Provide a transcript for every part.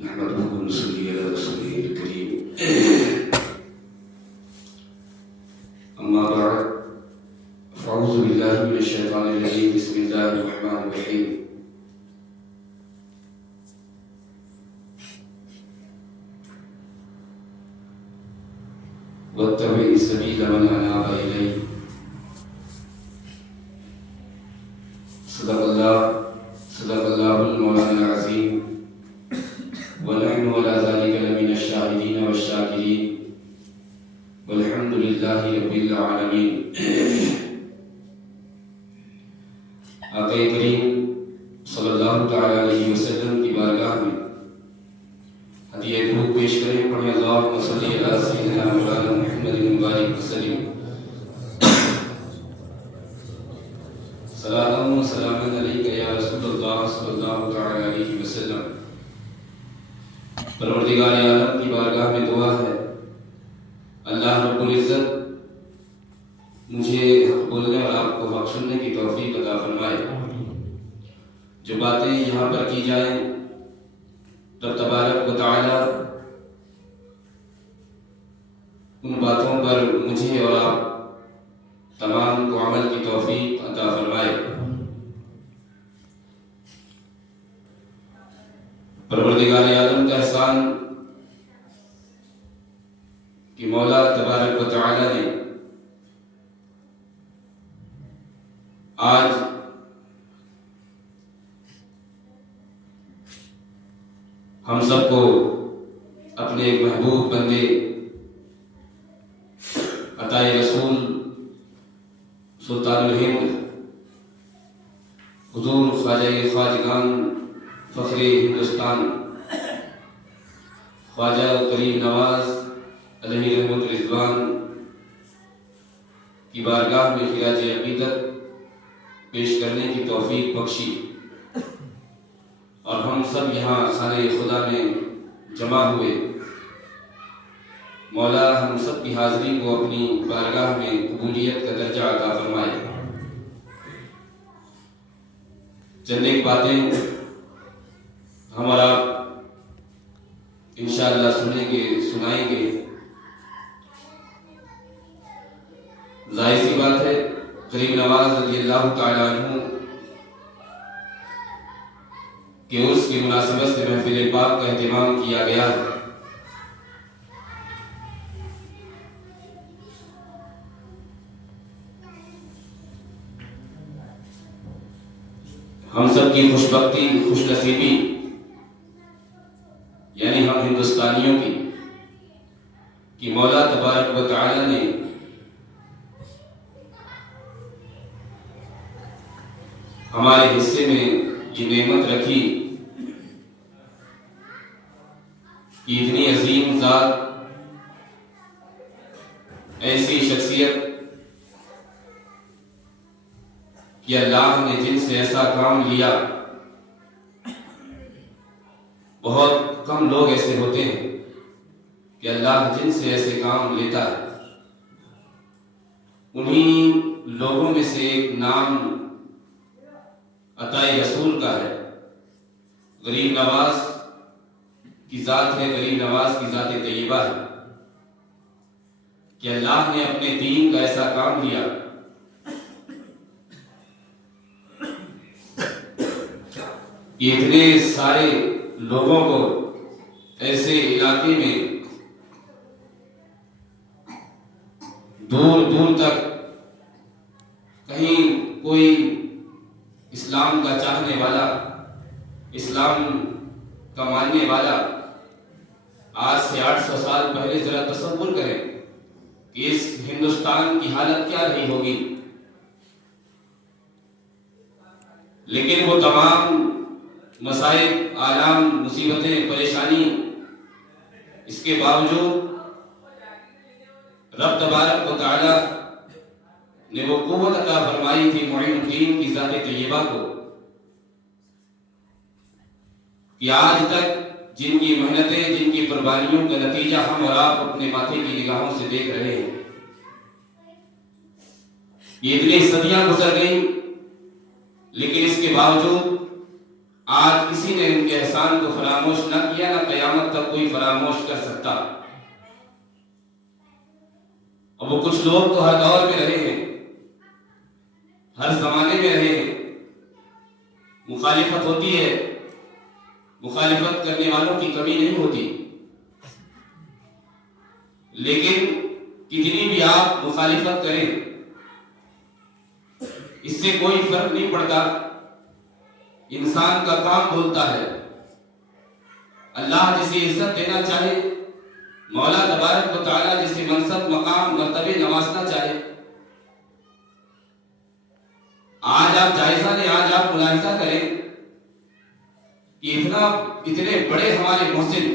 نحمده ونصلي على رسوله الكريم أما بعد فأعوذ بالله من الشيطان الرجيم بسم الله الرحمن الرحيم واتبع سبيل من أناب إليه صدق الله المولانا العظيم ونحن على ذلك لمن الشاهدين والشاكرين والحمد لله رب العالمين. آقا کریم صلی اللہ تعالی علیہ وسلم کی بارگاہ میں ہدیہ درود پیش کریں. پڑھیں اللہم صلی علی سیدنا مولانا محمد مبارک وسلم. صلاۃ و سلام علیک یا رسول اللہ صلی اللہ تعالی علیہ وسلم. پروردگار عالم کی بارگاہ میں دعا ہے اللہ رب العزت مجھے حق بولنے اور آپ کو حق سننے کی توفیق عطا فرمائے. جو باتیں یہاں پر کی جائیں رب تبارک و تعالی ان باتوں پر مجھے اور آپ تمام کو عمل کی توفیق عطا فرمائے. پروردگار عالم کا احسان کہ مولا تبارک و تعالی نے آج ہم سب کو اپنے ایک محبوب بندے عطائے رسول سلطان الہند حضور خواجہ خواجگان فخر ہندوستان خواجہ کریم نواز علیہ رحمت رضوان کی بارگاہ میں خراج عقیدت پیش کرنے کی توفیق بخشی اور ہم سب یہاں خانہ خدا میں جمع ہوئے. مولا ہم سب کی حاضری کو اپنی بارگاہ میں قبولیت کا درجہ عطا فرمائے. چند ایک باتیں ہم اور آپ انشاءاللہ سنیں گے سنائیں گے. ظاہر سی بات ہے کریم نواز رضی اللہ تعالی عنہ کہ اس کی مناسبت سے محفل پاک کا اہتمام کیا گیا ہے. ہم سب کی خوش بختی خوش نصیبی یعنی ہم ہندوستانیوں کی کہ مولا تبارک و تعالی نے ہمارے حصے میں یہ نعمت رکھی کہ اتنی عظیم ذات ایسی شخصیت کہ اللہ نے جن سے ایسا کام لیا. بہت کم لوگ ایسے ہوتے ہیں کہ اللہ جن سے ایسے کام لیتا ہے. انہی لوگوں میں سے ایک نام عطائے رسول کا ہے. غریب نواز کی ذات ہے, غریب نواز کی ذات طیبہ ہے کہ اللہ نے اپنے دین کا ایسا کام لیا کہ اتنے سارے لوگوں کو ایسے علاقے میں دور دور تک کہیں کوئی اسلام کا چاہنے والا اسلام کا ماننے والا آج سے 800 سال پہلے ذرا تصور کریں کہ اس ہندوستان کی حالت کیا رہی ہوگی. لیکن وہ تمام مصائب آلام مصیبتیں پریشانی اس کے باوجود رب تبارک و تعالی نے وہ قوت عطا فرمائی تھی معین الدین کی ذات طیبہ کو کہ آج تک جن کی محنتیں جن کی قربانیوں کا نتیجہ ہم اور آپ اپنے ماتھے کی نگاہوں سے دیکھ رہے ہیں. یہ اتنی صدیاں گزر گئی لیکن اس کے باوجود آج کسی نے ان کے احسان کو فراموش نہ کیا، نہ قیامت تک کوئی فراموش کر سکتا۔ اور وہ کچھ لوگ تو ہر دور میں رہے ہیں، ہر زمانے میں رہے ہیں، مخالفت ہوتی ہے، مخالفت کرنے والوں کی کمی نہیں ہوتی، لیکن کتنی بھی آپ مخالفت کریں اس سے کوئی فرق نہیں پڑتا۔ انسان کا کام بولتا ہے، اللہ جسے عزت دینا چاہے، مولا تبارک و تعالی جسے منصب مقام مرتبے نوازنا چاہے۔ آج آپ جائزہ لیں، آج آپ ملاحظہ کریں کہ اتنے بڑے ہمارے محسن،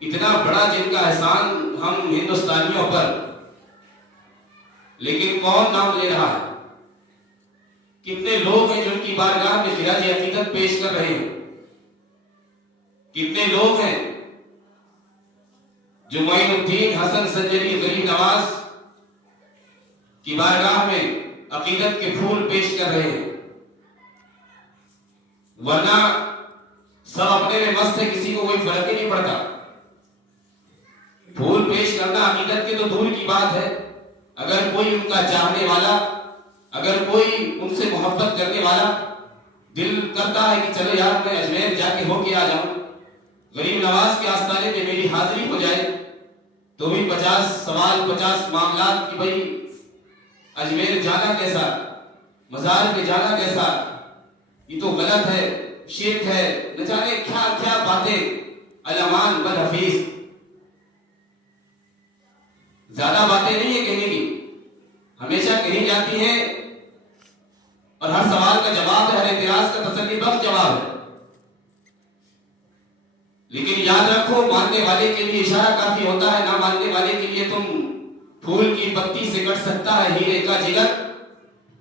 اتنا بڑا جن کا احسان ہم ہندوستانیوں پر، لیکن کون نام لے رہا ہے؟ کتنے لوگ ہیں جو ان کی بارگاہ میں خراج عقیدت پیش کر رہے ہیں؟ کتنے لوگ ہیں جو معین الدین حسن سنجری غریب نواز کی بارگاہ میں عقیدت کے پھول پیش کر رہے ہیں؟ ورنہ سب اپنے میں مست ہے، کسی کو کوئی فرق ہی نہیں پڑتا۔ پھول پیش کرنا عقیدت کے تو دور کی بات ہے، اگر کوئی ان کا چاہنے والا، اگر کوئی ان سے محبت کرنے والا دل کرتا ہے کہ چلو یار میں اجمیر جا کے ہو کے آ جاؤں، غریب نواز کے آستانے پہ میری حاضری ہو جائے، تو بھی 50 سوال 50 معاملات کی بھائی اجمیر جانا کیسا، مزار پہ جانا کیسا، یہ تو غلط ہے، شرک ہے، نہ جانے کیا کیا باتیں، علمان بد حفیظ، زیادہ باتیں نہیں ہے کہنے کی، ہمیشہ کہی جاتی ہیں، اور ہر سوال کا جواب ہے، ہر اعتراض کا تسلی بخش جواب ہے۔ لیکن یاد رکھو، ماننے والے کے لیے اشارہ کافی ہوتا ہے، نہ ماننے والے کے لیے تم پھول کی پتی سے کٹ سکتا ہے ہیرے کا جگر،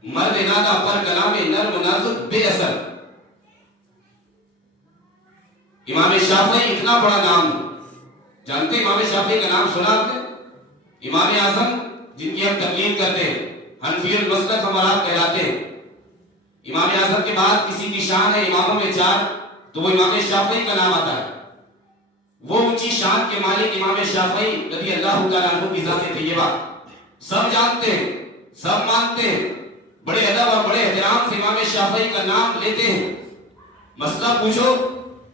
مرد نادا پر کلام نرم نازک بے اثر۔ امام شافعی اتنا بڑا نام، جانتے ہیں امام شافعی کا نام سنا آپ نے؟ امام اعظم جن کی ہم تقلید کرتے ہیں، حنفی المسلک ہم اور آپ کہلاتے ہیں، امام اعظم کے بعد کسی کی شان ہے اماموں میں 4 تو وہ امام شافعی کا نام آتا ہے۔ وہ اونچی شان کے مالک امام شافعی رضی اللہ تعالیٰ عنہ کی ذات طیبہ سب جانتے ہیں، سب مانتے ہیں، بڑے ادب اور بڑے احترام سے امام شافعی کا نام لیتے ہیں۔ مسئلہ پوچھو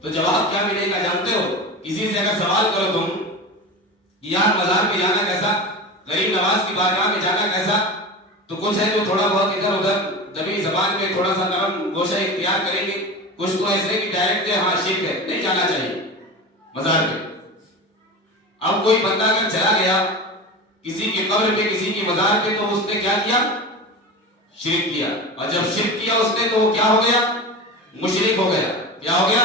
تو جواب کیا ملے گا جانتے ہو؟ کسی سے اگر سوال کرو تم کہ یار مزار پہ جانا کیسا، غریب نواز کی بارگاہ میں جانا کیسا، تو کچھ ہے جو تھوڑا بہت ادھر ادھر دبی زبان میں تھوڑا سا نرم گوشہ اختیار کریں گے، کچھ تو ایسے کہ ڈائریکٹ ہاں شرک ہے، نہیں جانا چاہیے مزار پہ۔ اب کوئی بندہ اگر چلا گیا کسی کی قبر پہ، کسی کی مزار پہ، تو اس نے کیا کیا؟ شرک کیا، اور جب شرک کیا اس نے تو وہ کیا ہو گیا؟ مشرک ہو گیا۔ کیا ہو گیا؟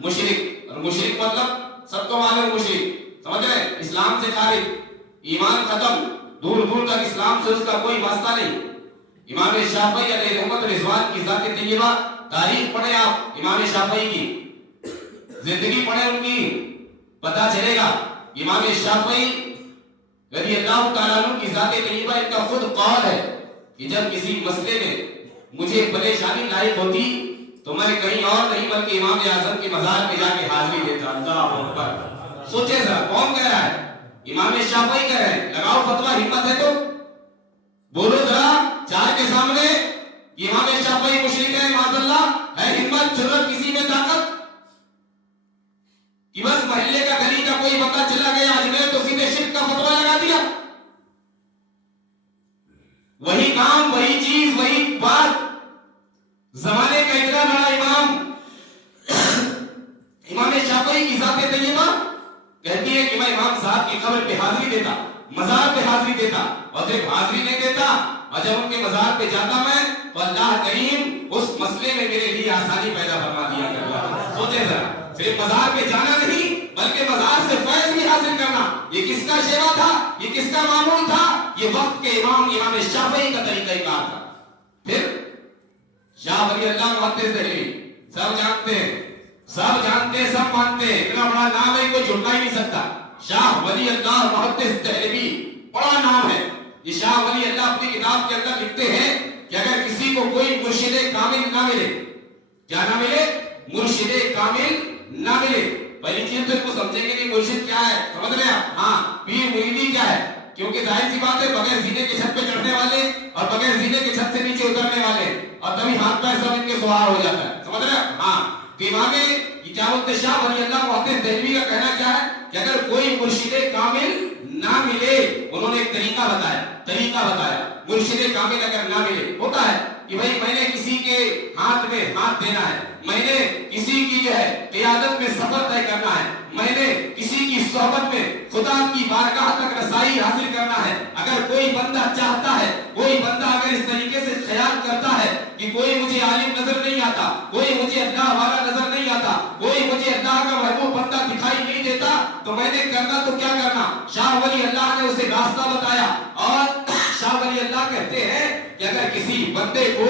مشرک۔ اور مشرک مطلب سب کو معلوم، مشرک سمجھ رہے ہیں؟ اسلام سے خارج، ایمان ختم، دور دور تک اسلام سے اس کا کوئی واسطہ نہیں۔ امام شافعی علیہ رحمت رضوان کی ذات طیبہ، تاریخ پڑھیں آپ امام شافعی کی، زندگی پڑھیں ان کی، پتہ چلے گا۔ امام شافعی رضی اللہ تعالیٰ عنہ کی ذات طیبہ، ان کا خود قول ہے کہ جب کسی مسئلے میں مجھے پریشانی لاحق ہوتی تو میں کہیں اور نہیں بلکہ امام اعظم کے مزار پہ جا کے حاضری دیتا۔ اللہ اکبر! سوچے ذرا، کون کہہ رہا ہے؟ امام شافعی کہہ رہے ہیں۔ لگاؤ فتویٰ، ہمت ہے تو بولو ذرا 4 کے سامنے کہ امام شافعی مشرک ہے، معاذ اللہ، ہے ہمت جرأت کسی میں طاقت کہ بس محلے کا گلی کا کوئی بندہ چلا گیا اجمیر تو سیدھے شرک کا فتویٰ لگا دیا؟ وہی کام، وہی چیز، وہی بات، زمانے کا اتنا بڑا امام شافعی کی ذات طیبہ کہتی ہے کہ میں امام صاحب کی قبر پہ حاضری دیتا، مزار پہ حاضری دیتا، اور صرف حاضری نہیں دیتا، اور جب ان کے مزار پہ جاتا میں تو اللہ کریم اس مسئلے میں میرے لیے آسانی پیدا فرما دیا کرتا۔ سوچے ذرا، صرف مزار پہ جانا نہیں بلکہ مزار سے فیض بھی حاصل کرنا، یہ کس کا شیوا تھا؟ یہ کس کا معمول تھا؟ یہ وقت کے امام شافعی کا طریقہ کار تھا۔ پھر شاہ ولی اللہ محدث دہلوی، سب جانتے ہیں، سب جانتے ہیں، سب مانتے ہیں، اتنا بڑا نام ہے کوئی جھٹلا ہی نہیں سکتا۔ شاہ ولی اللہ محدث دہلوی بڑا نام ہے۔ یہ شاہ ولی اللہ اپنی کتاب کے اندر لکھتے ہیں کہ اگر کسی کو کوئی مرشد کامل نہ ملے، کیا نہ ملے؟ مرشد کامل نہ ملے. پہلی چیز تو اس کو سمجھیں گے کہ مرشد کیا ہے, سمجھ رہے ہیں؟ ہاں, پیر مریدی کیا ہے؟ کیونکہ ظاہر سی بات ہے بغیر زینے کے چھت پہ چڑھنے والے اور بغیر زینے کے چھت سے نیچے اترنے والے, اور تبھی ہاتھ پیر سب ان کے سوار ہو جاتا ہے, سمجھ رہے ہیں؟ ہاں. تو امام یہ کیا بولتے شاہ ولی اللہ محدث دہلوی کا کہنا کیا ہے کہ اگر کوئی مرشد کامل نہ ملے, انہوں نے ایک طریقہ بتایا, مرشد کامل اگر نہ ملے, ہوتا ہے کہ بھئی میں نے کسی کے ہاتھ میں ہاتھ دینا ہے, میں نے کسی کی جو ہے قیادت میں سفر طے کرنا ہے, میں نے کسی کی صحبت میں خدا کی بارگاہ تک رسائی حاصل کرنا ہے. اگر کوئی بندہ چاہتا ہے, کوئی بندہ اگر اس طریقے سے خیال کرتا ہے کہ کوئی مجھے عالم نظر نہیں آتا, کوئی مجھے اللہ والا نظر نہیں آتا, کوئی مجھے اللہ کا محبوب بندہ دکھائی نہیں دیتا, تو میں نے کرنا تو کیا کرنا. شاہ ولی اللہ نے اسے راستہ بتایا, اور شاہ ولی اللہ کہتے ہیں کہ اگر کسی بندے کو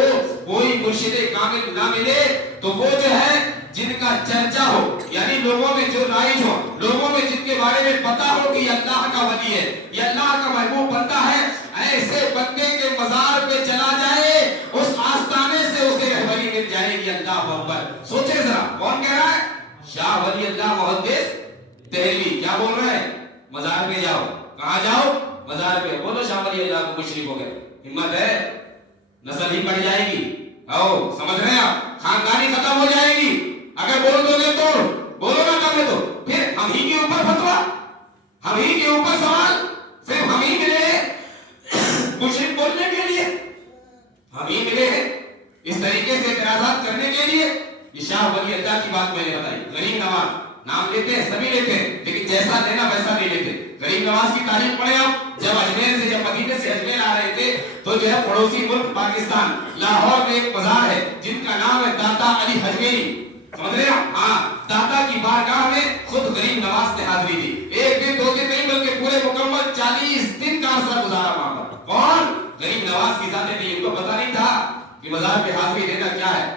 کوئی مرشد کامل نہ ملے تو وہ جو ہے جن کا چرچا ہو, یعنی لوگوں میں جو رائج ہو, لوگوں میں جن کے بارے میں پتا ہو کہ یہ اللہ کا ولی ہے, یہ اللہ کا محبوب بندہ ہے, ایسے بندے کے مزار پہ چلا جائے, اس آستانے سے اسے رہبری مل جائے گی. اللہ اکبر. سوچے ذرا, کون کہہ رہا ہے؟ شاہ ولی اللہ محدث دہلوی. کیا بول رہے ہیں؟ مزار پہ جاؤ. کہاں جاؤ؟ مزار پہ. بولو شاہ ولی اللہ کو مشرک ہو گئے. ہمت ہے؟ نسل ہی کٹ جائے گی. او سمجھ رہے ہیں آپ؟ خاندانی ختم ہو جائے گی. اگر بول دو گے تو بولو نہ کر دے تو پھر ہم ہی کے اوپر فتوا, ہم ہی کے اوپر سوال, صرف ہم ہی ملے مشرک بولنے کے لیے, ہم ہی ملے ہیں اس طریقے سے اعتراضات کرنے کے لیے. یہ شاہ ولی اللہ کی بات میں نے بتائی. غریب نواز نام لیتے ہیں, سبھی لیتے ہیں, لیکن جیسا لینا ویسا نہیں لیتے. غریب نواز کی تاریخ پڑھیں آپ. جب اجمیر سے, جب مدینے سے اجمیر آ رہے تھے تو جو ہے پڑوسی ملک پاکستان لاہور میں ایک مزار ہے جن کا نام ہے داتا علی حجویری. سمجھ رہے ہیں؟ ہاں, داتا کی بارگاہ میں خود غریب نواز نے حاضری دی. ایک دن دو دن نہیں بلکہ پورے مکمل 40 دن کا عرصہ گزارا وہاں پر. کون؟ غریب نواز کی ذات ہے. ان کو پتہ نہیں تھا کہ مزار پہ حاضری دینا کیا ہے,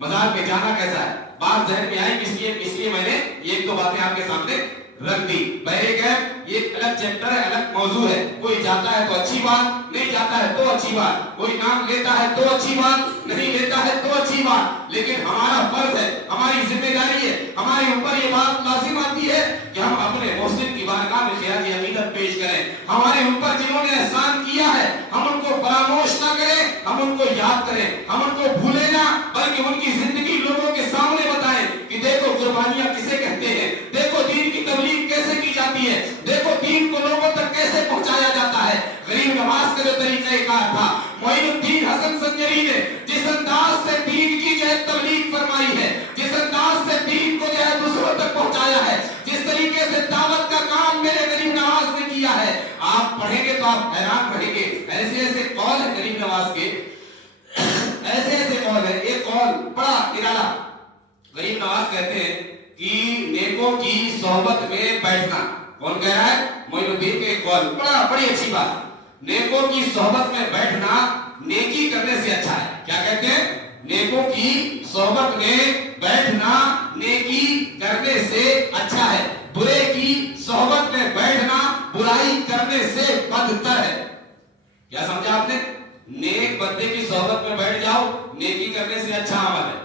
مزار پہ جانا کیسا ہے. بات ذہن میں آئی, اس لیے میں نے یہ ایک دو باتیں آپ کے سامنے رکھ دی. بہرے کہ یہ ایک الگ چیپٹر ہے, الگ موضوع ہے. کوئی جاتا ہے تو اچھی بات, نہیں جاتا ہے تو اچھی بات, کوئی نام لیتا ہے تو اچھی بات, نہیں لیتا ہے تو اچھی بات. لیکن ہمارا فرض ہے, ہماری ذمہ داری ہے, ہمارے اوپر یہ بات لازم آتی ہے کہ ہم اپنے محسن کی بارگاہ میں خراج عقیدت پیش کریں. ہمارے اوپر جنہوں نے احسان کیا ہے ہم ان کو فراموش نہ کریں, ہم ان کو یاد کریں, ہم ان کو بھولیں نہ, بلکہ ان کی زندگی لوگوں کے سامنے بتائیں کہ دیکھو قربانیاں کسے کہتے ہیں, دیکھو دین کی تبلیغ کیسے کی جاتی ہے, دیکھو دین کو لوگوں تک کیسے پہنچایا جاتا ہے. غریب نواز کا جو طریقہ کار تھا, معین الدین حسن سنجری نے جس انداز سے دین کی جو ہے تبلیغ فرمائی ہے, جس انداز سے دین کو جو ہے دوسروں تک پہنچایا ہے, جس طریقے سے دعوت کا کام میرے غریب نواز نے کیا ہے, آپ پڑھیں گے تو آپ حیران رہیں گے. ایسے ایسے قول ہیں غریب نواز کے, ایسے ایسے قول ہیں. ایک قول بڑا نرالا, غریب نواز کہتے ہیں کہ نیکوں کی صحبت میں بیٹھنا. کون کہہ رہا ہے؟ معین الدین کے ایک قول, بڑی اچھی بات. نیکوں کی صحبت میں بیٹھنا نیکی کرنے سے اچھا ہے. کیا کہتے ہیں؟ نیکوں کی صحبت میں بیٹھنا نیکی کرنے سے اچھا ہے, برے کی صحبت میں بیٹھنا برائی کرنے سے بدتر ہے. کیا سمجھا آپ نے؟ نیک بندے کی صحبت میں بیٹھ جاؤ, نیکی کرنے سے اچھا عمل ہے.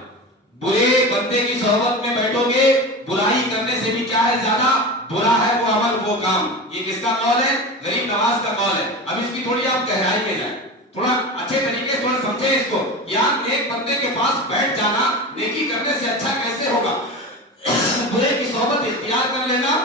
برے بندے کی صحبت میں بیٹھو گے, برائی کرنے سے بھی کیا ہے, زیادہ برا ہے وہ عمل, وہ کام. یہ کس کا قول ہے؟ غریب نواز کا قول ہے. اب اس کی تھوڑی آپ گہرائی میں جائیں, تھوڑا اچھے طریقے سے تھوڑا سمجھیں اس کو. یار نیک بندے کے پاس بیٹھ جانا نیکی کرنے سے اچھا کیسے ہوگا؟ برے کی صحبت اختیار کر لینا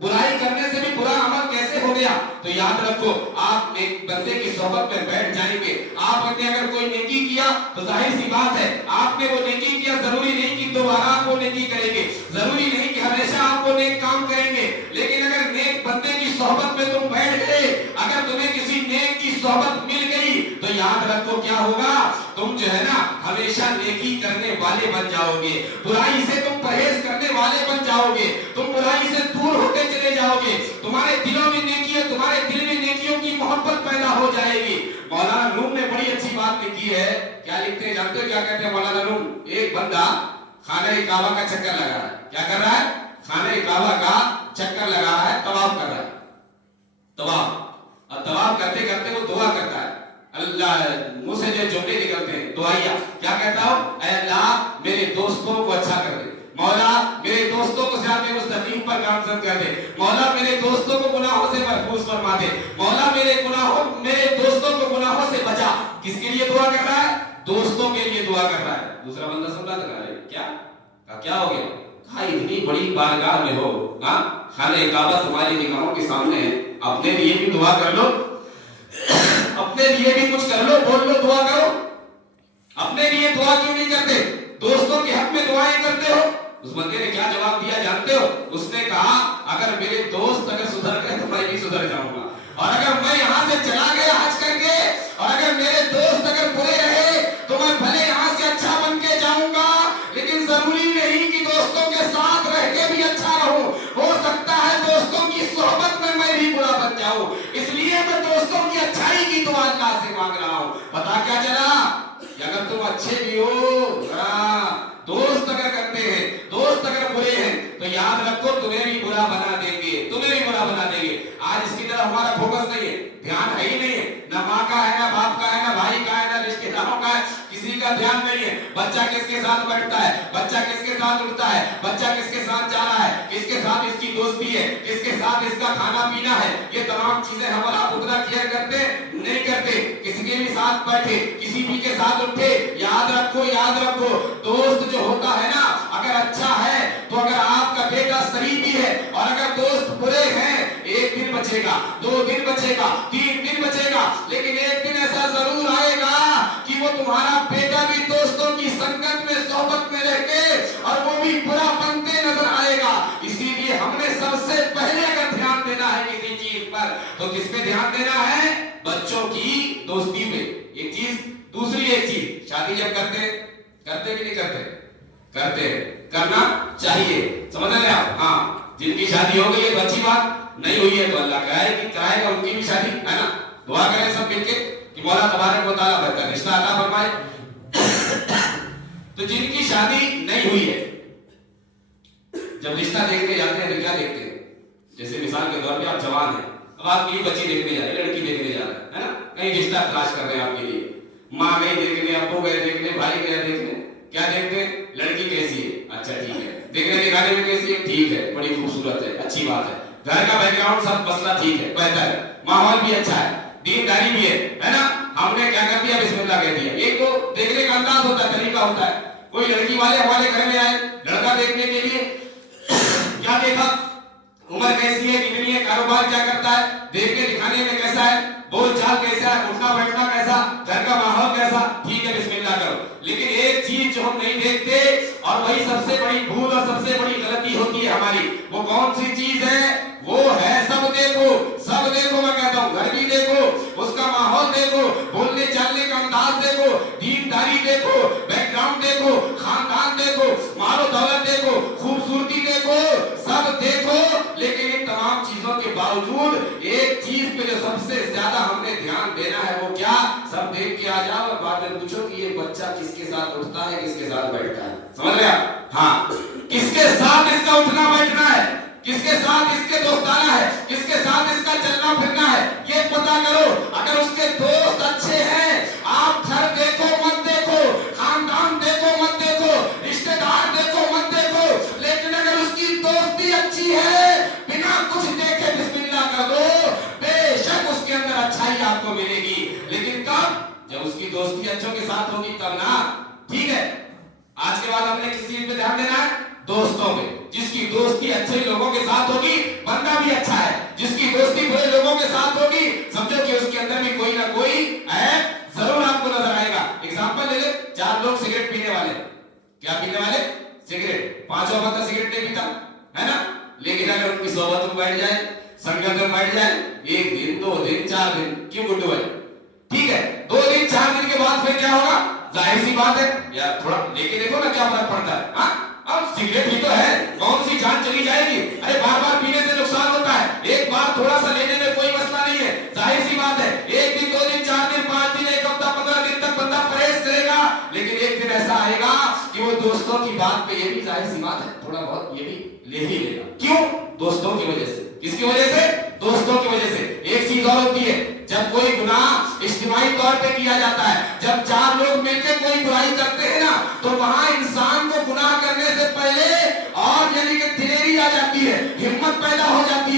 برائی کرنے سے بھی برا عمل کیسے ہو گیا؟ تو یاد رکھو, آپ نیک بندے کی صحبت میں بیٹھ جائیں گے, آپ نے اگر کوئی نیکی کیا تو ظاہر سی بات ہے آپ نے وہ نیکی کیا, ضروری نہیں کہ دوبارہ آپ وہ نیکی کریں گے, ضروری نہیں کہ ہمیشہ آپ وہ نیک کام کریں گے. لیکن اگر نیک بندے کی صحبت میں تم بیٹھ گئے, اگر تمہیں کسی نیک کی صحبت مل گئی تو یاد رکھو کیا ہوگا, تم جو ہے نا ہمیشہ نیکی کرنے والے بن جاؤ گے, برائی سے تم پرہیز کرنے والے بن جاؤ گے, تم برائی سے دور ہوتے چلے جاؤ گے, تمہارے دلوں میں نیکی ہے, تمہارے دل میں نیکیوں کی محبت پیدا ہو جائے گی. مولانا روم نے بڑی اچھی بات لکھی ہے. کیا لکھتے ہیں جانتے ہو کیا کہتے ہیں مولانا روم؟ ایک بندہ خانہ کعبہ کا چکر لگا رہا ہے. کیا کر رہا ہے؟ خانہ کعبہ کا چکر لگا رہا ہے, طواف کر رہا ہے, طواف. اور طواف کرتے کرتے وہ دعا کرتا ہے, اللہ منہ سے جو جملے نکلتے ہیں دعائیا, کیا کہتا ہو؟ اے اللہ میرے دوستوں کو صراط مستقیم پر گامزن کر دے. مولا میرے دوستوں کو گناہوں سے محفوظ فرما دے. مولا میرے دوستوں کو گناہوں سے بچا. کس کے لیے دعا کر رہا ہے؟ دوستوں کے لیے دعا کر رہا ہے. دوسرا بندہ سن رہا تھا کیا ہو گیا؟ کہا اتنی بڑی بارگاہ میں ہو, ہاں خانہ کعبہ تمہاری نگاہوں کے سامنے ہے, اپنے لیے بھی دعا کر لو, اپنے لیے بھی کچھ کر لو, بول لو, دعا کرو. اپنے لیے دعا کیوں نہیں کرتے؟ دوستوں کے حق میں دعائیں کرتے ہو. اس بندے نے کیا جواب دیا جانتے ہو؟ اس نے کہا اگر میرے دوست اگر سدھر گئے تو میں بھی سدھر جاؤں گا, اور اگر میں یہاں سے چلا گیا حج کر کے, اور اگر میرے دوست اگر برے رہے تو میں بھلے یہاں سے اچھا بن کے جاؤں گا, لیکن ضروری نہیں کہ دوستوں کے ساتھ رہ کے بھی اچھا رہوں. ہو سکتا ہے دوستوں کی صحبت میں میں بھی برا بن جاؤں, اس لیے میں دوستوں کی اچھائی کی دعا اللہ سے مانگ رہا ہوں. پتا کیا چلا کہ اگر تم اچھے بھی ہو, دوست اگر کرتے ہیں, دوست اگر برے ہیں, تو یاد رکھو تمہیں بھی برا بنا دیں گے, تمہیں بھی برا بنا دیں گے. آج اس کی طرف ہمارا فوکس نہیں ہے, دھیان ہے ہی نہیں ہے, نہ ماں کا ہے, نہ باپ کا ہے, نہ بھائی کا ہے, نہ رشتے داروں کا ہے, کسی کا دھیان نہیں ہے. بچہ کس کے ساتھ بیٹھتا ہے, بچہ کس کے ساتھ اٹھتا ہے, بچہ کس کے ساتھ جا رہا ہے, کس کے ساتھ اس کی دوستی ہے, کس کے ساتھ اس کا کھانا پینا ہے, یہ تمام چیزیں ہم آپ اتنا کلیئر کرتے نہیں کرتے. کسی کے بھی ساتھ بیٹھے, کسی بھی کے ساتھ اٹھے, یاد رکھو دوست جو ہوتا ہے نا, اگر اچھا ہے تو اگر آپ کا بیٹا صحیح بھی ہے, اور اگر دوست برے ہیں, ایک دن بچے گا, 2 دن بچے گا, 3 دن بچے گا, لیکن ایک دن ایسا ضرور آئے گا کہ وہ تمہارا بیٹا بھی دوستوں کی سنگت میں صحبت میں رہ کے اور وہ بھی برا بنتے نظر آئے گا. اسی لیے ہم نے سب سے پہلے اگر دھیان دینا ہے کسی چیز پر تو کس پہ دھیان دینا ہے؟ بچوں کی دوستی پہ. ایک چیز. دوسری ایک چیز, شادی جب کرتے بھی نہیں کرتے, کرنا چاہیے. سمجھ رہے آپ؟ ہاں, جن کی شادی ہو گئی ہے تو اچھی بات, نہیں ہوئی ہے تو اللہ کہے کہ کرائے گا ان کی بھی شادی, ہے نا. دعا کریں سب مل کے کہ مولا تبارک و تعالیٰ بہتر رشتہ عطا فرمائے. تو جن کی شادی نہیں ہوئی ہے, جب رشتہ دیکھنے جاتے ہیں تو کیا دیکھتے ہیں؟ جیسے مثال کے طور پہ آپ جوان ہیں, اب آپ کے لیے بچی دیکھنے جا رہے ہیں, لڑکی دیکھنے جا رہے ہیں, ہے نا, کہیں رشتہ تلاش کر رہے ہیں آپ کے لیے. ماں گئی دیکھنے, ابو گئے دیکھنے, بھائی گئے دیکھنے, کیا دیکھتے ہیں؟ لڑکی کیسی ہے, اچھا ٹھیک ہے. دیکھنے دکھانے میں کیسی ہے, ٹھیک ہے, بڑی خوبصورت ہے, اچھی بات ہے. گھر کا بیک گراؤنڈ سب مسئلہ ٹھیک ہے, بہتر ہے, ماحول بھی اچھا ہے, دینداری بھی ہے نا. ہم نے کیا کر دیا؟ بسم اللہ کہہ دیا. ایک تو دیکھنے کا انداز ہوتا ہے, طریقہ ہوتا ہے. کوئی لڑکی والے ہمارے گھر میں آئے لڑکا دیکھنے کے لیے, کیا دیکھا؟ عمر کیسی ہے, کتنی ہے, کاروبار کیا کرتا ہے, دیکھنے دکھانے میں کیسا ہے, بول چال کیسا ہے, اٹھنا بیٹھنا کیسا, گھر کا ماحول کیسا, ٹھیک ہے بسم اللہ کرو. لیکن ایک چیز جو ہم نہیں دیکھتے, اور وہی سب سے بڑی بھول اور سب سے بڑی غلطی ہوتی ہے ہماری, وہ کون سی چیز ہے؟ وہ ہے سب دیکھو. میں کہتا ہوں, گھر بھی دیکھو, اس کا ماحول دیکھو, بولنے چالنے کا انداز دیکھو, دینداری دیکھو, بیک گراؤنڈ دیکھو, خاندان دیکھو, مال و دولت دیکھو, خوبصورتی دیکھو, سب دیکھو. لیکن ان تمام چیزوں کے باوجود ایک چیز پہ جو سب سے زیادہ ہم نے دھیان دینا ہے وہ کیا؟ سب دیکھ کے آ جاؤ اور بعد میں پوچھو کہ یہ بچہ کس کے ساتھ اٹھتا ہے, کس کے ساتھ بیٹھتا ہے. سمجھ رہے آپ؟ ہاں, کس کے ساتھ اس کا اٹھنا بیٹھنا ہے, کس کے ساتھ اس کے دوستانہ ہے, کس کے ساتھ اس کا چلنا پھرنا ہے, یہ پتا کرو. اگر اس کے دوست اچھے ہیں, آپ گھر دیکھو مت دیکھو, خاندان دیکھو مت دیکھو, رشتہ دار دیکھو مت دیکھو, لیکن اگر اس کی دوستی اچھی ہے, بنا کچھ دیکھے بسم اللہ کر دو, بے شک اس کے اندر اچھائی آپ کو ملے گی. لیکن کب؟ جب اس کی دوستی اچھوں کے ساتھ ہوگی تب نا. ٹھیک ہے, آج کے بعد ہم نے کس چیز پہ دھیان دینا ہے؟ دوستوں میں. جس کی دوستی اچھے لوگوں کے ساتھ ہوگی بندہ بھی اچھا ہے, جس کی دوستی برے لوگوں کے ساتھ ہوگی سمجھو کہ اس کے اندر بھی کوئی نہ کوئی عیب ضرور آپ کو نظر آئے گا. ایگزامپل لے لے, 4 لوگ سگریٹ پینے والے, کیا پینے والے؟ سگریٹ. 5واں بندہ سگریٹ نہیں پیتا, ہے نا, لیکن اگر ان کی صحبت میں بیٹھ جائے, سنگت میں بیٹھ جائے, 1 دن 2 دن 4 دن, کیوں گڈو ہے, ٹھیک ہے, 2 دن 4 دن کے بعد پھر کیا ہوگا؟ ظاہر سی بات ہے یار, تھوڑا لے کے دیکھو نا کیا فرق پڑتا ہے. ہاں, اب سگریٹ ہی تو ہے, کون سی جان چلی جائے گی؟ ارے بار بار پینے سے نقصان ہوتا ہے, ایک بار تھوڑا سا لینے میں کوئی مسئلہ نہیں ہے. ظاہر سی بات ہے, 1 دن 2 دن 4 دن 5 دن 1 ہفتہ 15 دن تک بندہ پرہیز کرے گا, لیکن ایک دن ایسا آئے گا کہ وہ دوستوں کی بات پہ, یہ بھی ظاہر سی بات ہے, تھوڑا بہت یہ بھی لے ہی لے گا. کیوں؟ دوستوں کی وجہ سے. کس کی وجہ سے؟ دوستوں کی وجہ سے. ایک چیز اور ہوتی ہے, جب کوئی گناہ اجتماعی طور پہ کیا جاتا ہے, جب 4 لوگ مل کے کوئی برائی کرتے ہیں نا, تو وہاں انسان کو گناہ کرنے سے پہلے اور یعنی کہ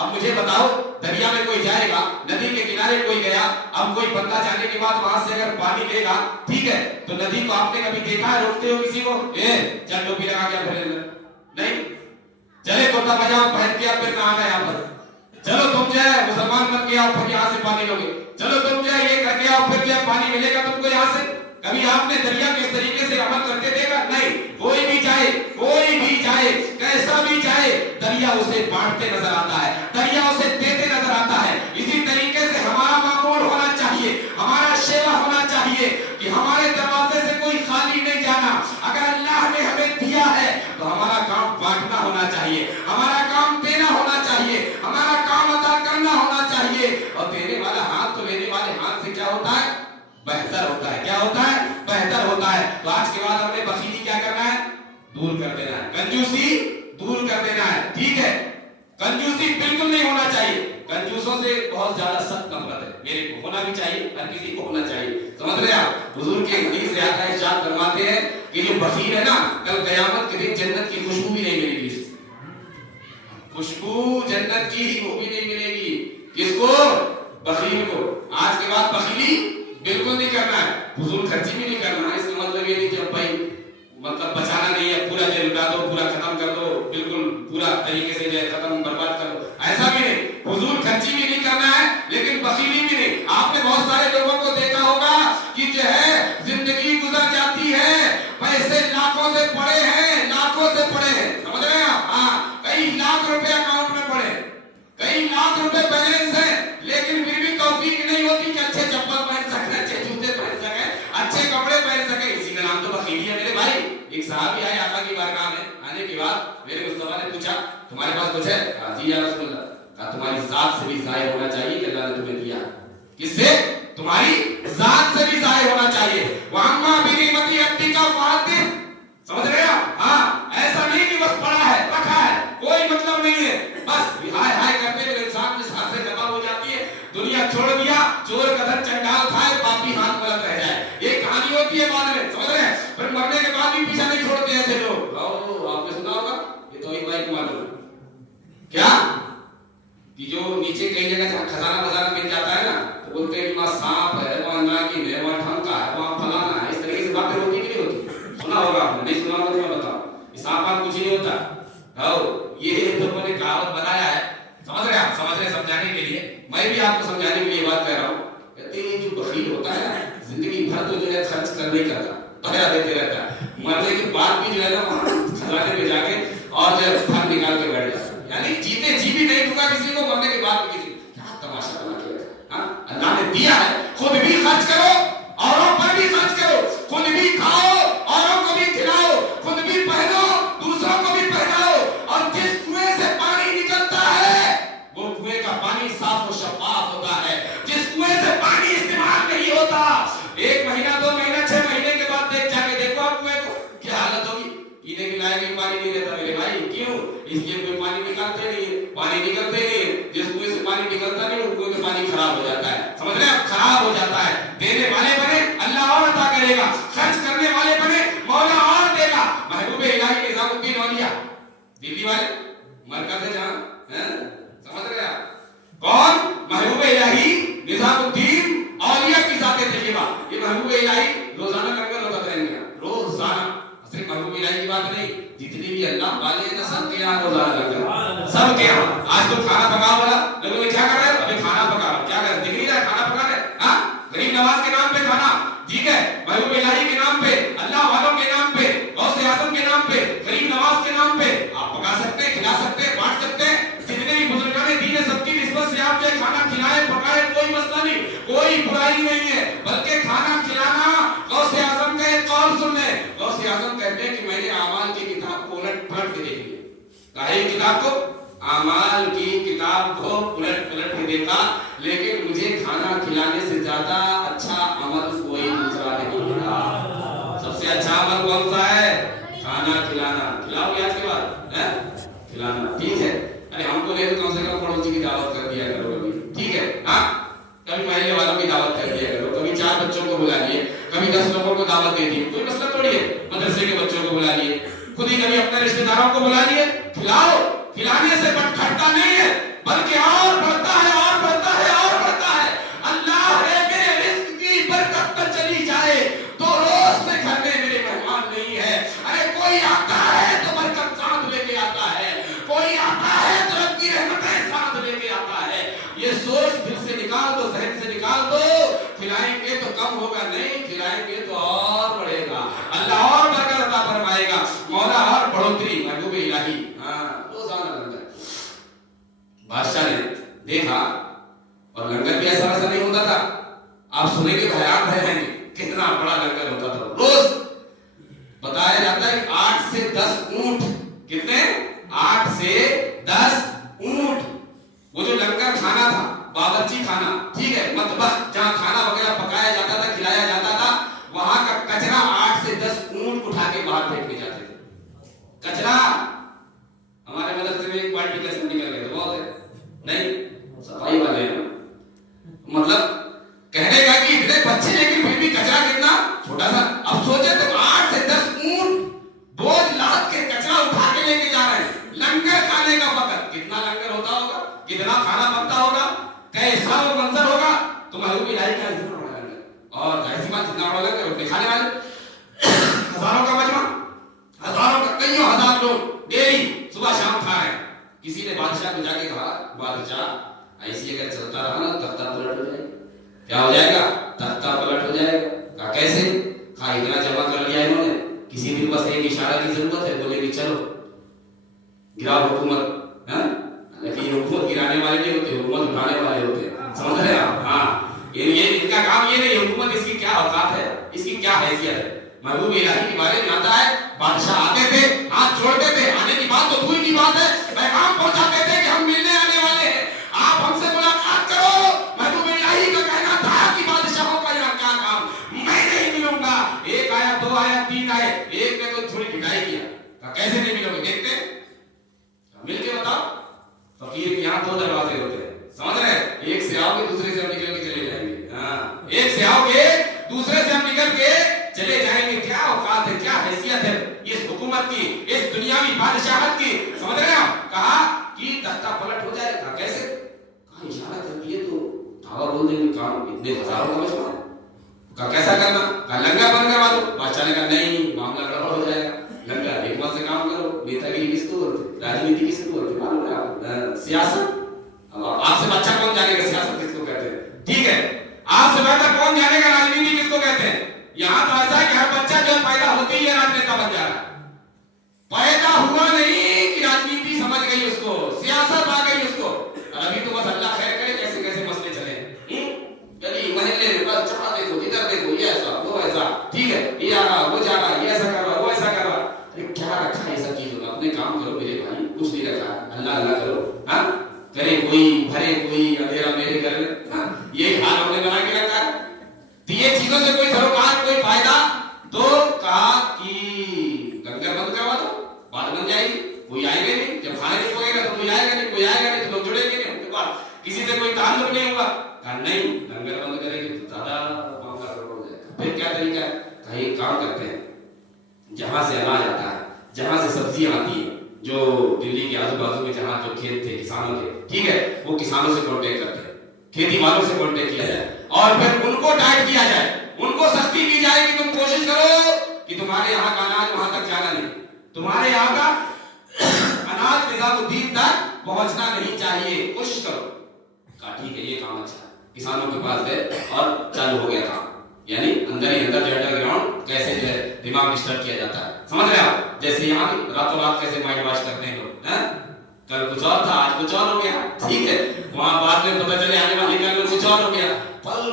اب مجھے بتاؤ دریا میں کوئی جائے گا, ندی کے کنارے کوئی گیا, اب کوئی بندہ جانے کے بعد وہاں سے اگر پانی لے گا, ٹھیک ہے, تو ندی کو آپ نے کبھی دیکھا ہے روکتے ہو کسی کو, چل ٹوپی لگا کے بھرے نہیں, چلے کرتا پاجامہ پہن کے پھر نہ آنا یہاں پر, چلو تم جو ہے مسلمان بن کے آؤ پھر یہاں سے پانی لو گے, چلو تم جو ہے یہ کر کے آؤ پھر جو ہے پانی ملے گا تم کو یہاں سے. کبھی آپ نے دریا کو اس طریقے سے عمل کرتے دیکھا نہیں. کوئی بھی جائے کیسا بھی جائے, دریا اسے بانٹتے نظر آتا ہے, دریا اسے دیتے نظر آتا ہے. اسی طریقے سے ہمارا معمول ہونا چاہیے, ہمارا شیوا ہونا چاہیے کہ ہمارے دروازے سے کوئی خالی نہیں جانا. اگر اللہ نے ہمیں دیا ہے تو ہمارا کام بانٹنا ہونا چاہیے, ہمارا کام دینا ہونا چاہیے, ہمارا کام ادا کرنا ہونا چاہیے. اور دینے والا ہاتھ تو لینے والے ہاتھ سے کیا ہوتا ہے, بہتر ہوتا ہے. کیا ہوتا ہے, بہتر ہوتا ہے. تو آج کے بعد ہم نے بخیلی کیا کرنا ہے, دور کر دینا ہے, کنجوسی دور کر دینا ہے. ٹھیک ہے, کنجوسی بالکل نہیں ہونا چاہیے. کنجوسوں سے بہت زیادہ سخت نفرت ہے, میرے کو ہونا بھی چاہیے, ہر کسی کو ہونا چاہیے. سمجھ رہے آپ, حضور کے حدیث سے آقا ارشاد فرماتے ہیں کہ جو بخیل ہے نا, کل قیامت کے دن جنت کی خوشبو بھی نہیں ملے گی, خوشبو جنت کی وہ بھی نہیں ملے گی. کس کو, بخیل کو. آج کے بعد بخیلی بالکل نہیں کرنا ہے, فضول خرچی بھی نہیں کرنا ہے. اس کا مطلب یہ نہیں کہ بھائی مطلب بچانا نہیں ہے, پورا جو لٹا دو, پورا ختم کر دو, بالکل پورا طریقے سے جو ہے ختم برباد کر دو, ایسا بھی نہیں. فضول خرچی بھی نہیں کرنا ہے لیکن بخیلی بھی نہیں. آپ نے بہت سارے لوگوں کو دیکھا ہوگا کہ جو ہے زندگی گزر جاتی ہے, پیسے لاکھوں سے پڑے ہیں, لاکھوں سے پڑے ہیں. سمجھ رہے ہیں آپ, ہاں, کئی لاکھ روپے اکاؤنٹ میں پڑے, کئی لاکھ روپے بیلنس ہیں, لیکن پھر بھی توفیق نہیں ہوتی کہ اچھے چپل پہن سکیں, اچھے جوتے پہن سکیں, اچھے کپڑے پہن سکیں. اسی کا نام تو بخیلی ہے میرے بھائی. ایک صحابی آئے آقا کی بارگاہ میں, آنے کے بعد میرے مصطفیٰ نے پوچھا تمہارے پاس کچھ ہے؟ کہا جی یا رسول اللہ. کہا تمہاری ذات سے بھی ظاہر ہونا چاہیے کہ اللہ نے تمہیں دیا. کس سے, تمہاری ذات سے بھی ظاہر ہونا چاہیے. وَأَمَّا بِنِعْمَتِ رَبِّكَ فَحَدِّثْ. سمجھ رہے آپ, ہاں, ایسا نہیں کہ بس پڑا ہے رکھا ہے, کوئی مطلب نہیں ہے, بس ہائے ہائے کرتے ہوئے انسان کی سانسیں ختم ہو جاتی ہے. دنیا چھوڑ دیا, چور کدھر چنڈال کھائے, پاپی ہاتھ ملک رہ جائے. یہ کہانی ہوتی ہے بعد میں, سمجھ رہے ہیں, پھر مرنے کے بعد بھی پیچھا نہیں چھوڑتے ایسے لوگ. آپ نے سنا ہوگا, یہ تو ایک بھائی کو معلوم کیا کہ جو نیچے کئی جگہ جہاں خزانہ وزانہ مل جاتا ہے نا, تو بولتے ہیں کہ وہاں سانپ ہے, وہاں ناگن ہے, وہاں ڈھمکا ہے, وہاں فلانا ہے. اس طریقے سے باتیں ہوتی کہ نہیں ہوتی, سنا ہوگا آپ نے, نہیں سنا ہوگا تو میں بتاؤں, سانپ آپ کچھ نہیں ہوتا. یہ لوگوں نے کہاوت بنایا ہے, سمجھ رہے آپ, سمجھ رہے سمجھانے کے لیے. میں بھی آپ کو سمجھانے کے لیے بات کر رہا ہوں. کہتے ہیں جو بخیل ہوتا ہے نا, زندگی بھر تو جو ہے خرچ کر نہیں کرتا, پہرا دیتے رہتا ہے, مرنے کے بعد بھی جو ہے نا وہاں خزانے پہ جا کے اور جو ہے پھل نکال کے بیٹھ جاتا ہے. یعنی جیتے جی بھی نہیں دوں گا کسی کو, مرنے کے بعد بھی کسی کو. کیا تماشا بنا کے رکھا, ہاں, اللہ نے دیا ہے, خود بھی خرچ کرو, اوروں پر بھی خرچ کرو, خود بھی کھاؤ, اوروں کو بھی کھلاؤ, خود بھی پہنو, دوسروں کو بھی پہناؤ. اور جس کنویں سے پانی نکلتا ہے وہ کنویں کا پانی صاف و شفاف ہوتا ہے. جس کنویں سے پانی استعمال نہیں ہوتا, 1 مہینہ 2 مہینہ 6 مہینے کے بعد دیکھ جا کے دیکھو آپ کنویں کو, کیا حالت ہوگی. پینے کے لائق بھی پانی نہیں رہتا میرے بھائی. کیوں, اس لیے کوئی پانی نکالتے نہیں ہے, پانی نکلتے نہیں. جس کنویں سے پانی نکلتا نہیں وہ کنویں کا پانی خراب ہو جاتا ہے. سمجھ رہے ہیں, خراب ہو جاتا ہے. دینے والے بنے اللہ اور عطا کرے گا, خرچ کرنے والے بنے مولا اور دے گا. محبوب الہی نظام الدین اولیاء دلی والے مرکز ہے جہاں, سمجھ رہے آپ, کون, محبوب الہی نظام الدین اولیاء کی ذات طیبہ. یہ محبوب الہی روزانہ لنگر ہوتا تھا ان کا, روزانہ. صرف محبوب الہی کی بات نہیں, جتنی بھی اللہ والے ہیں نا سب کے یہاں روزانہ لنگر, سب کے یہاں. آج تو کھانا پکا والا لوگوں نے کیا کر رہے ہیں, ابھی کھانا پکا رہا, کیا کر رہے, دکھ نہیں رہا کھانا پکا رہے, ہاں, غریب نواز کے نام پہ کھانا, ٹھیک ہے, محبوب الہی کے نام پہ, اللہ والوں کے نام پہ, غوث اعظم کے نام پہ, غریب نواز کے نام پہ آپ پکا سکتے ہیں, کھلا سکتے ہیں, بانٹ سکتے ہیں. جتنے بھی بزرگان دین ہے سب کی نسبت سے آپ جو کھانا کھلائے پکائے, کوئی مسئلہ نہیں, کوئی برائی نہیں ہے. بلکہ کھانا کھلانا غوث اعظم کا ایک قول سن لیں. غوث اعظم کہتے ہیں کہ میں نے اعمال کی کتاب کو الٹ پلٹ کے دیکھ لیا. کہا کتاب کو, اعمال کی کتاب کو الٹ پلٹ کے دیکھا, لیکن مجھے کھانا کھلانے سے زیادہ اچھا عمل کوئی دوسرا نہیں ملا. سب سے اچھا عمل کون سا ہے, کھانا کھلانا. کھلاؤ گے آج کے بعد, کھلانا, ٹھیک ہے. ارے ہم کو لے تو کم سے کم پڑوسی کی دعوت کر دیا کرو کبھی, ٹھیک ہے, ہاں, کبھی محلے والوں کی دعوت کر دیا کرو, کبھی 4 بچوں کو بلا لیے, کبھی 10 لوگوں کو دعوت دے دی, کوئی مسئلہ تھوڑی ہے. مدرسے کے بچوں کو بلا لیے, خود ہی کبھی اپنے رشتہ داروں کو بلا لیے. کھلاؤ, کھلانے سے گھٹتا نہیں ہے, بلکہ ہے تو رب کی رحمتیں ساتھ لے کے آتا ہے. یہ سوچ دل سے نکال دو, ذہن سے نکال دو. کھلائیں گے تو کم ہوگا نہیں, کھلائیں گے تو اور بڑھے گا. اللہ اور برکت عطا فرمائے گا, مولا اور بڑھوتری. محبوب الہی روزانہ لنگر. بادشاہ نے دیکھا, اور لنگر بھی ایسا ویسا نہیں ہوتا تھا. آپ سنیں گے حیران رہ جائیں گے کتنا بڑا لنگر ہوتا تھا. روز بتایا جاتا ہے 8 سے 10 اونٹ. کتنے؟ 8 سے 10 اونٹ. وہ جو لنگر کھانا تھا, باورچی خانہ, ٹھیک ہے, مطبخ جہاں کھانا وغیرہ پکایا جاتا تھا, کھلایا جاتا تھا, وہاں کا کچرا 8 سے 10 اونٹ اٹھا کے باہر پھینک کے جاتے تھے. کچرا ہمارے مدرسے میں ایک بالٹی کچرا نکل گئے تھے, بہت ہے نہیں, صفائی والے ہیں. مطلب کہنے کا کہ اتنے بچے لیکن پھر بھی کچرا کتنا چھوٹا سا. اب سوچے تو 8 سے 10 اونٹ بوجھ لاد کے کچرا اٹھا کے لے کے جا رہے ہیں لنگر کھانے کا وقت. کتنا لنگر ہوتا ہوگا, کتنا کھانا بنتا ہوگا, کیسا وہ منظر ہوگا. تو محبوب الہی کا اتنا بڑا لنگر, اور ایسی بات جتنا بڑا لنگر اٹھنے کھانے والے ہزاروں کا مجمع, ہزاروں کا, کئیوں ہزار لوگ ڈیلی صبح شام کھا رہے ہیں. کسی نے بادشاہ کو جا کے کہا, بادشاہ ایسی اگر چلتا رہا نا تختہ پلٹ ہو جائے گا. کیا ہو جائے گا؟ تختہ پلٹ ہو جائے گا. کہا کیسے؟ کہا اتنا جمع کر لیا انہوں نے, کسی دن بس ایک اشارہ کی ضرورت ہے, بولے کہ چلو گراؤ حکومت. لیکن یہ حکومت گرانے والے نہیں ہوتے, حکومت اٹھانے والے ہوتے ہیں. سمجھ رہے آپ؟ ہاں, یہ ان کا کام یہ نہیں. حکومت اس کی کیا اوقات ہے, اس کی کیا حیثیت ہے. محبوب الہی کے بارے میں آتا ہے, بادشاہ آتے تھے, ہاتھ چھوڑتے تھے, آنے کی بات تو دور کی بات ہے, پیغام پہنچاتے تھے کہ ہم ملنے آنے والے ہیں, آپ ہم سے ملاقات کرو. محبوب الہی کا کہنا تھا کہ بادشاہوں کا یہاں کیا کام, میں نہیں ملوں گا. ایک آیا, 2 آیا, 3 آئے, ایک نے تو تھوڑی ڈھٹائی کیا. کہا کیسے نہیں ملو گے, دیکھتے مل کے بتاؤ. فقیر کے یہاں 2 دروازے ہوتے ہیں, سمجھ رہے ہیں, ایک سے آؤ گے, دوسرے سے ہم نکل کے چلے جائیں گے. ہاں, ایک سے آؤ گے, دوسرے سے ہم نکل کے چلے جائیں گے. کیا اوقات ہے, کیا حیثیت ہے اس حکومت کی, اس دنیاوی بادشاہت کی. سمجھ رہے ہیں. کہا کہ تختہ پلٹ ہو جائے گا. کیسے؟ کہا اشارہ کر دیے تو دعویٰ بول دیں گے, کام اتنے ہزاروں کا مجمع ہے. کہا کیسا کرنا؟ کہا لنگر بند کروا دو. بادشاہ نے کہا نہیں, معاملہ گڑبڑ ہو جائے گا. لنگر حکمت سے کام کرو. نیتا گیری کس کو بولتے, راجنیتی کس کو بولتے, معلوم ہے آپ, سیاست. آپ سے اچھا کون جانے گا سیاست کس کو کہتے ہیں, ٹھیک ہے, آپ سے بہتر کون جانے گا راجنیتی کس کو کہتے ہیں. یہاں تو ایسا ہے کہ ہر بچہ جو پیدا ہوتے ہی راجنیتا بن جا رہا ہے. پیدا ہوا نہیں کہ راجنیتی سمجھ گئی اس کو, سیاست آ گئی اس کو. اور ابھی تو بس اللہ خیر کرے کیسے کیسے مسئلے چلے, گلی محلے میں بس جہاں دیکھو ادھر دیکھو, یہ ایسا وہ ایسا, ٹھیک ہے, یہ آ رہا وہ جا رہا, یہ ایسا کر رہا وہ ایسا کر رہا. کیا رکھا ہے یہ سب چیزوں میں, اپنے کام کرو میرے بھائی, کچھ نہیں رکھا, اللہ اللہ کرو. ہاں, کرے کوئی بھرے کوئی, اندھیرا میرے گھر میں, یہ حال ہم نے بنا کے رکھا ہے. یہ چیزوں سے کوئی سروکار, کوئی فائدہ. تو کہا کہ لنگر بند کروا دو, بات بن جائے گی. کوئی آئے گا نہیں, جب کھانے نہیں پکے گا تو کوئی آئے گا نہیں, کوئی آئے گا نہیں تو لوگ جڑیں گے نہیں, ان کے بعد کسی سے کوئی تعلق نہیں ہوگا. کہا نہیں, لنگر بند کریں گے تو زیادہ معاملہ گڑبڑ ہو جائے گا. پھر کیا طریقہ ہے؟ کہا ایک کام کرتے ہیں, جہاں سے اناج آتا ہے, جہاں سے سبزیاں آتی ہیں, جو دلی کے آزو بازو میں جہاں جو کھیت تھے کسانوں کے, ٹھیک ہے, وہ کسانوں سے کانٹیکٹ کرتے ہیں, کھیتی والوں سے کانٹیکٹ کیا جائے, اور پھر ان کو ٹائٹ کیا جائے, ان کو سختی کی جائے کہ تم کوشش کرو کہ تمہارے یہاں کا اناج وہاں تک جانا نہیں, تمہارے یہاں کا اناج نظام الدین تک پہنچنا نہیں چاہیے, کوشش کرو. کہا ٹھیک ہے, یہ کام اچھا ہے. کسانوں کے پاس گئے اور چالو ہو گیا کام. یعنی اندر ہی اندر جو انڈر گراؤنڈ کیسے جو ہے دماغ ڈسٹرب کیا جاتا ہے, سمجھ رہے آپ, جیسے یہاں راتوں رات کیسے مائنڈ واش کرتے ہیں لوگ, کل کچھ اور تھا آج کچھ اور ہو گیا, ٹھیک ہے, وہاں بعد میں پتہ چلے آنے والی کل کچھ اور ہو گیا. پل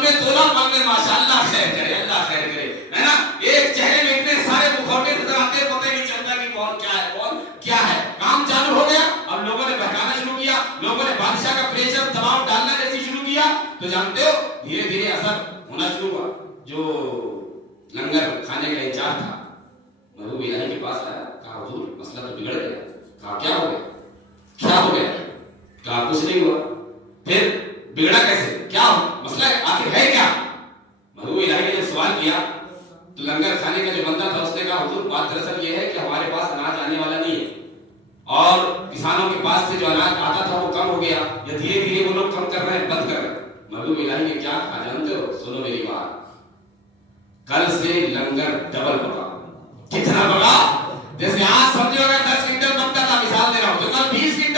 میں تولا, پل میں ماشاءاللہ خیر کرے, اللہ خیر کرے, ہے نا. ایک چہرے میں اتنے سارے مخاطب نظر آتے ہیں, پتہ نہیں چلتا کہ کون کیا ہے, کون کیا ہے. کام چالو ہو گیا, اب لوگوں نے بہکانا شروع کیا, لوگوں نے بادشاہ کا پریشر دباؤ ڈالنا جیسی شروع کیا. تو جانتے ہو دھیرے دھیرے اثر ہونا شروع ہوا. جو لنگر کھانے کا انچارج تھا محبوب الہی کے پاس آیا, کہا حضور مسئلہ تو بگڑ گیا. کہا کیا ہو گیا, کیا ہو گیا؟ کہا کچھ نہیں ہوا. پھر بگڑا کیسے, کیا مسئلہ آخر ہے کیا؟ محبوب الہی نے جب سوال کیا تو لنگر کھانے کا جو بندہ تھا اس نے کہا حضور بات دراصل یہ ہے کہ ہمارے پاس اناج آنے والا نہیں ہے, اور کسانوں کے پاس سے جو اناج آتا تھا وہ کم ہو گیا, یا دھیرے دھیرے وہ لوگ کم کر رہے ہیں, بند کر رہے ہیں. محبوب الہی نے کیا کہا جانتے ہو, سنو میری بات, کل سے لنگر ڈبل پکا. کتنا بڑا, جیسے آج سمجھو اگر 10 کنٹل بنتا تھا, مثال دے رہا ہوں, تو کل 20 کنٹل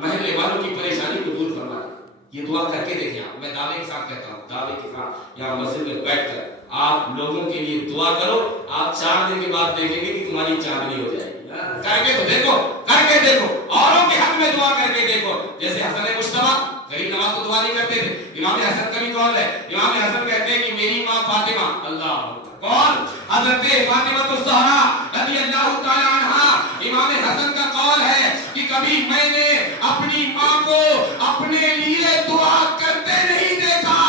محلے والوں کی پریشانی کو دور فرما دے. یہ دعا کر کے دیکھیں آپ. میں دعوے کے ساتھ کہتا ہوں, دعوے کے ساتھ یہاں مسجد میں بیٹھ کر آپ لوگوں کے لیے دعا کرو. آپ 4 دن کے بعد دیکھیں گے کہ تمہاری چاندنی ہو جائے گی. کر کے تو دیکھو, کر کے دیکھو, اوروں کے حق میں دعا کر کے دیکھو. جیسے حسن مجتبیٰ غریب نواز تو دعا نہیں کرتے تھے. امام حسن کا بھی قول ہے. امام حسن کہتے ہیں کہ میری ماں فاطمہ, اللہ کون, حضرت فاطمہ الزہرا رضی اللہ تعالی عنہا. امام حسن کا قول ہے کہ کبھی میں نے اپنی ماں کو اپنے لیے دعا کرتے نہیں دیکھا.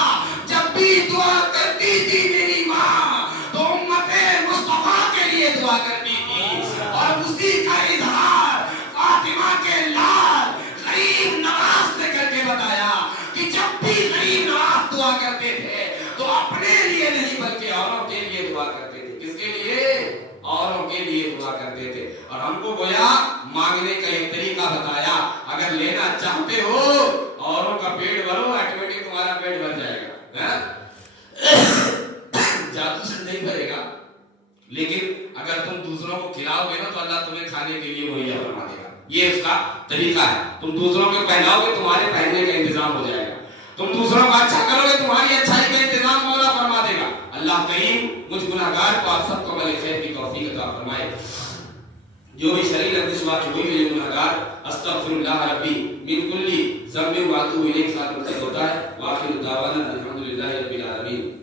جب بھی دعا کرتی تھی میری ماں تو امت مصطفیٰ کے لیے دعا کرتی تھی. اور اسی کا اظہار فاطمہ کے لال غریب نواز نے کر کے بتایا کہ جب بھی غریب نواز دعا کرتے تھے تو اپنے لیے نہیں بلکہ اوروں کے لیے دعا کرتے تھے. کس کے لیے؟ اوروں کے لیے دعا کرتے تھے. اور ہم کو گویا مانگنے کا ایک طریقہ بتایا. اگر لینا چاہتے ہو اوروں کا پیٹ بھرو, آٹومیٹک تمہارا پیٹ بھر جائے گا. جادو سے نہیں بھرے گا, لیکن اگر تم دوسروں کو کھلاؤ گے نا تو اللہ تمہیں کھانے کے لیے مہیا فرما دے گا. یہ اس کا طریقہ ہے. تم دوسروں کو پہناؤ گے تمہارے پہننے کا انتظام ہو جائے گا. تم دوسروں کا اچھا کرو گے تمہاری اچھائی کا انتظام مولا فرما دے گا. اللہ کریم مجھ گناہگار کو آپ سب کو عمل خیر کی توفیق عطا فرمائے. جو بھی شرعی لفظ بات ہوئی میرے گناہگار, استغفر اللہ ربی من کل ذنب واتوب الیہ ساتھ ہوتا ہے. واخر دعوانا الحمدللہ رب العالمین.